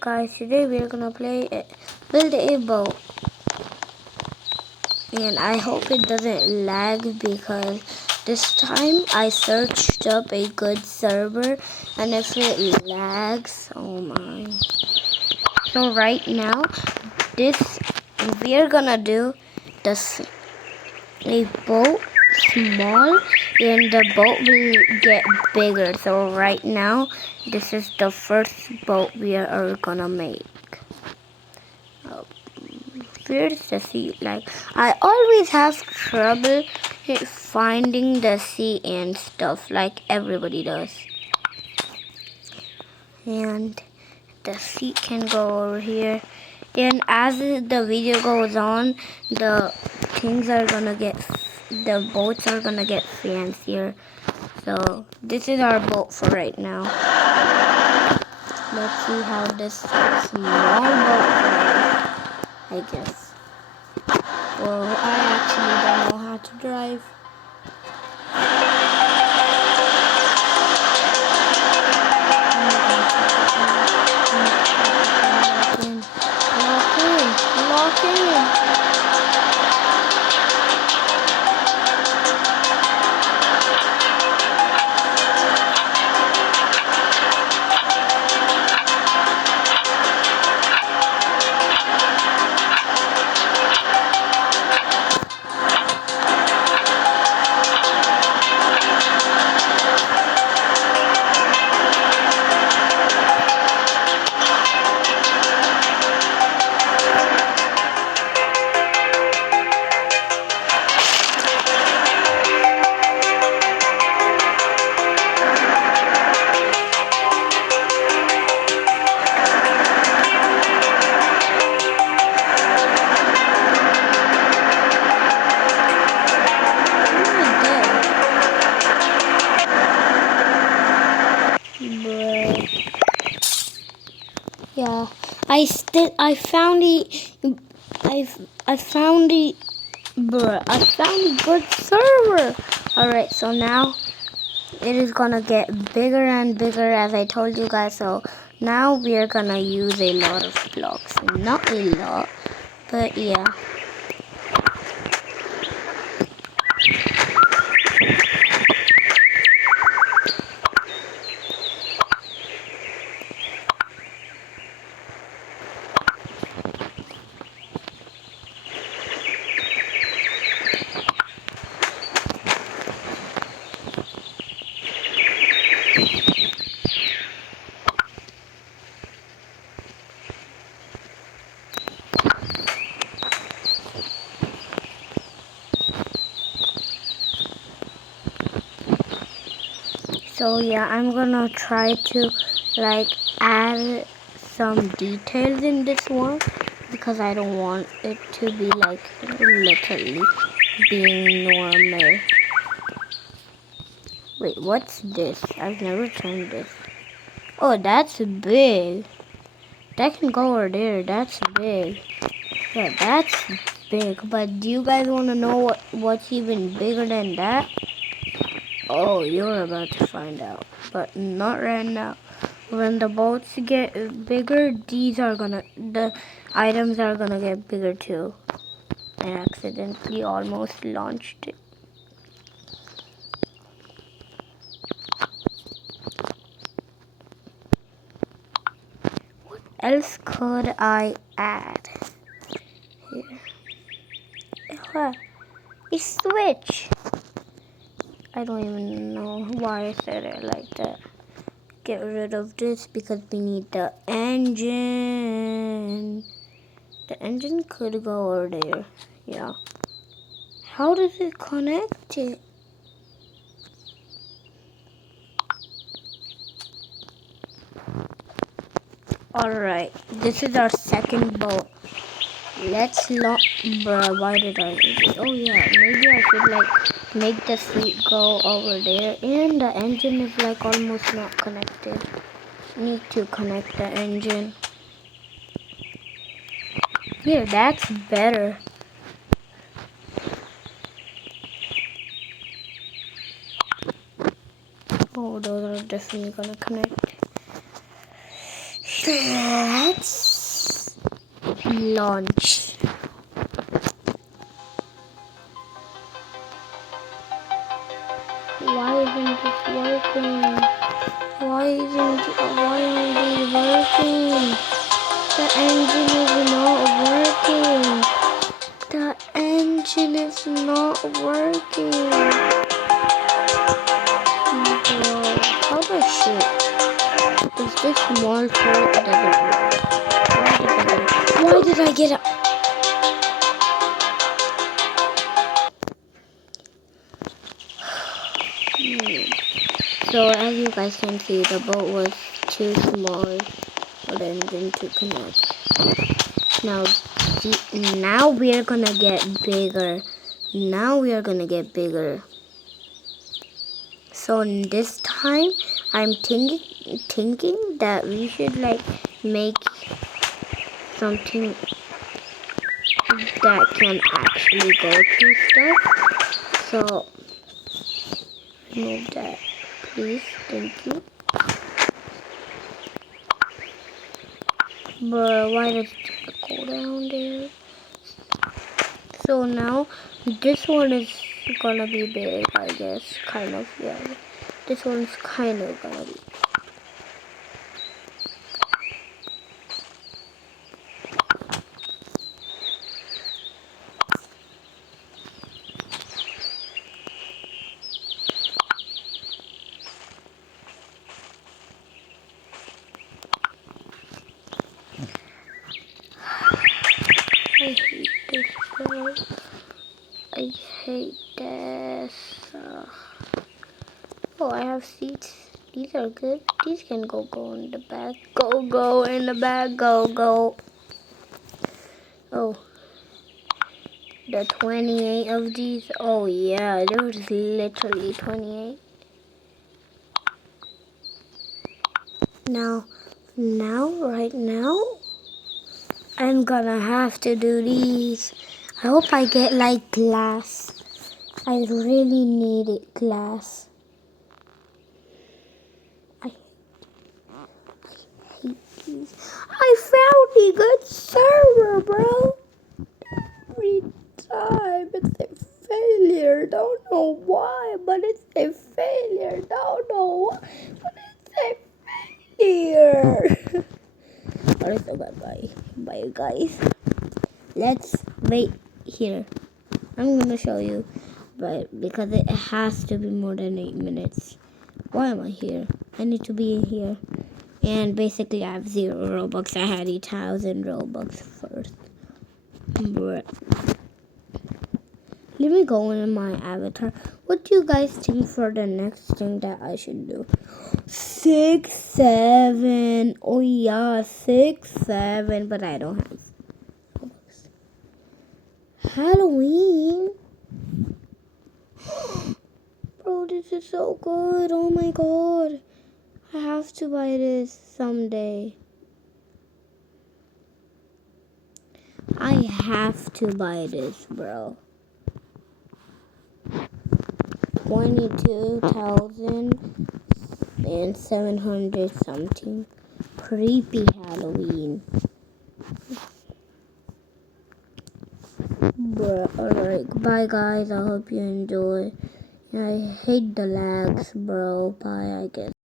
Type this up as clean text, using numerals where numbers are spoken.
Guys, today we're gonna build a boat, and I hope it doesn't lag because this time I searched up a good server, and if it lags, oh my. So right now, this we're gonna do this a boat small, and the boat will get bigger. So right now, this is the first boat we are gonna make. Where's the sea? Like, I always have trouble finding the sea and stuff, like everybody does. And the sea can go over here. And as the video goes on, the boats are gonna get fancier. So this is our boat for right now. Let's see how this small boat goes, I guess. Well, I actually don't know how to drive. Lock in. Yeah, I found it. I found it, bruh. I found a good server. All right, so now it is gonna get bigger and bigger, as I told you guys. So now we are gonna use a lot of blocks. Not a lot, but yeah. So yeah, I'm gonna try to like add some details in this one because I don't want it to be like literally being normal. Wait, what's this? I've never tried this. Oh, that's big. That can go over there. That's big. Yeah, that's big. But do you guys want to know what's even bigger than that? Oh, you're about to find out, but not right now. When the boats get bigger, the items are gonna get bigger too. I accidentally almost launched it. What else could I add here? A switch. I don't even know why I said it like that. Get rid of this because we need the engine. The engine could go over there. Yeah. How does it connect it? Alright, this is our second boat. Let's bruh, why did I do this? Oh yeah, maybe I should like make the seat go over there, and the engine is like almost not connected. Need to connect the engine. Here, that's better. Oh, those are definitely gonna connect. Let's launch. Why isn't this working? Why aren't they working? The engine is not working. The engine is not working. Bro, how do I shoot? Is this small turret doesn't work? Why did I get up? So as you guys can see, the boat was too small for the engine to connect. Now we are gonna get bigger. So in this time, I'm thinking that we should like make something that can actually go through stuff. So remove that, please. Thank you. But why does it go down there? So now this one is gonna be big, I guess. Kind of, yeah. This one's kind of gonna be. I hate this, bro. I hate this. Oh, I have seats. These are good. These can go in the back. Go in the back. Go. Oh, the 28 of these. Oh yeah, there's literally 28. Right now, I'm gonna have to do these. I hope I get like glass. I really need it, glass. I hate these. I found a good server, bro. Every time it's a failure. Don't know why, but it's a failure. Don't know why, but it's a failure. Alright, so bye guys. Let's wait here. I'm gonna show you, but because it has to be more than 8 minutes. Why am I here? I need to be here. And basically I have 0 Robux. I had 1,000 Robux first. But let me go in my avatar. What do you guys think for the next thing that I should do? 6, 7. Oh yeah, 6, 7. But I don't have Robux. Halloween. Bro, this is so good. Oh my god. I have to buy this someday. I have to buy this, bro. 22,700 something. Creepy Halloween. Bro, alright. Goodbye, guys. I hope you enjoy. I hate the lags, bro. Bye, I guess.